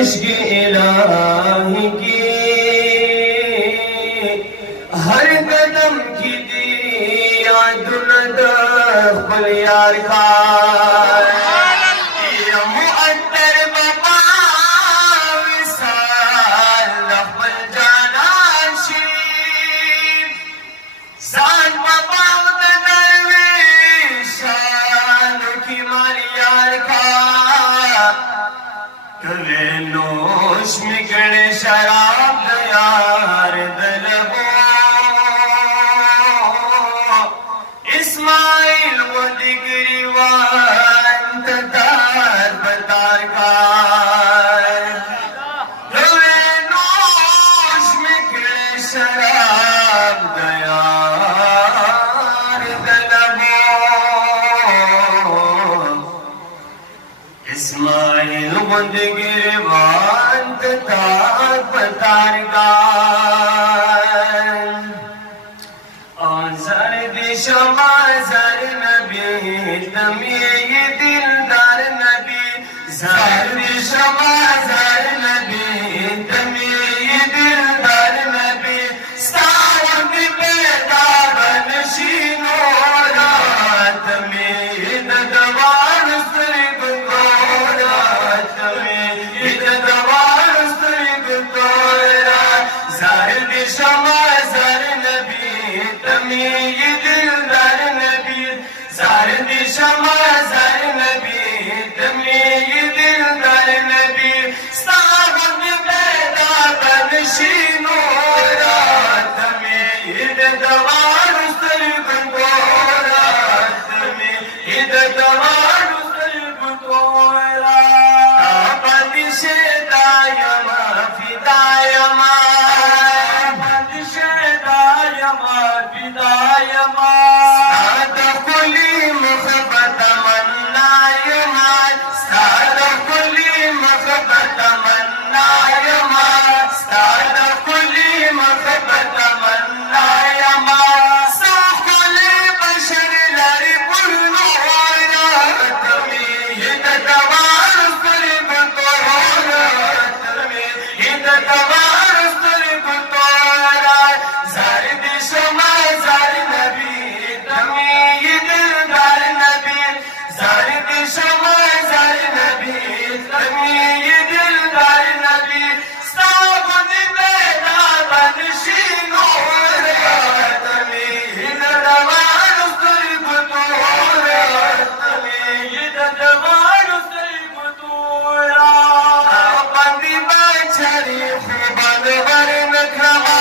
इश्क़ इलाही की हर कदम की दिया दुनद खुल यार का शराब यार दलबो इस्माइल वो दिगरीवान तार बतार का नोश में खड़े शराब यार दलबो इस्माइल वो दिगरीवान तार बतार का और जर्द शमा जर नबी तमी ये दिलदार नबी जर्द शमा जर नबी तमी ये दिलदार नबी सावन पैदा बनशीनो रात में ददवार सुरग गोरा तमें ददवार ज़ाहिद शमा ज़र नबी तमी ये दिलदार नबी ज़ाहिद शमा ज़र नबी तमी ये दिलदार नबी सावन पैदा बनशीनो रात में ईद दवार सुरग गोरा तमें ईद दवार सुरग गोरा बंदिशे दायमा फिदायमा विदायमा सादा कुली मुहब्बत मन्नायमा सादा कुली मुहब्बत मन्नायमा सादा कुली मुहब्बत मन्नायमा साखले बशर लरी पुरनोरा तमी ये दवार सुरग तोरा तमी ये दवार सुरग तोरा ज़ाहिद शमा ज़र नबी तमी ये दिलदार नबी ज़ाहिद शमा ज़र नबी तमी ये दिलदार नबी सावन पैदा बनशीनो रात में ये दवार सुरग तोरा तमी ये दवार सुरग तोरा बंदी बछरी खुबन वरन क्रमा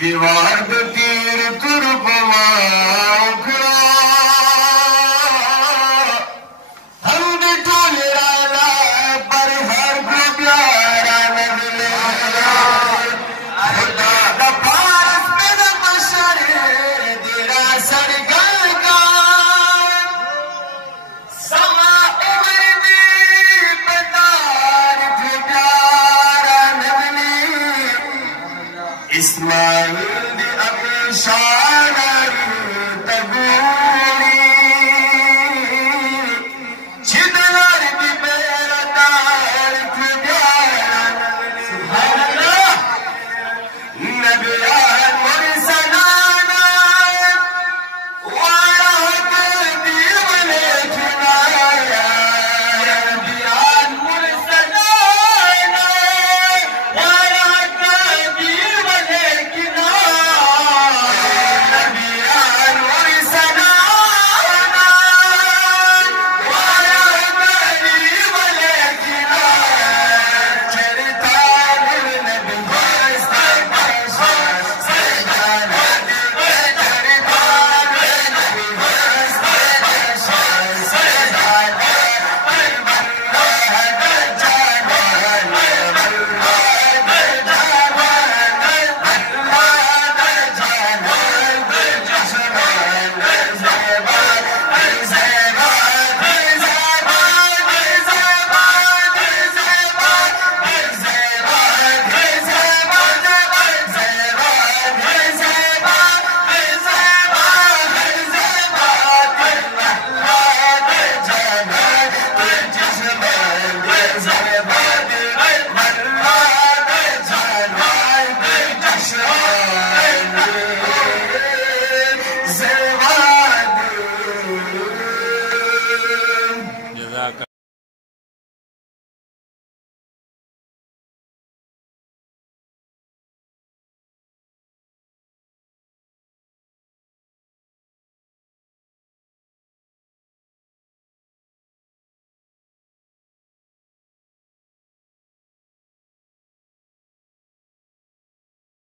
दीवार पे तीर तुर पवाओ हम भी टोले वाला पर हर को प्यारा नगले खुदा दा पास में न बशर तेरा सरगल का समा उमर दी बेदार को प्यारा नगले इस्माइल दी अपनी शान तबूली चिदनार दी बेरदार खुदारा नबियान मुरसलाना वाला दीवने खिलाया नबियान मुरसलाना वाला दीवने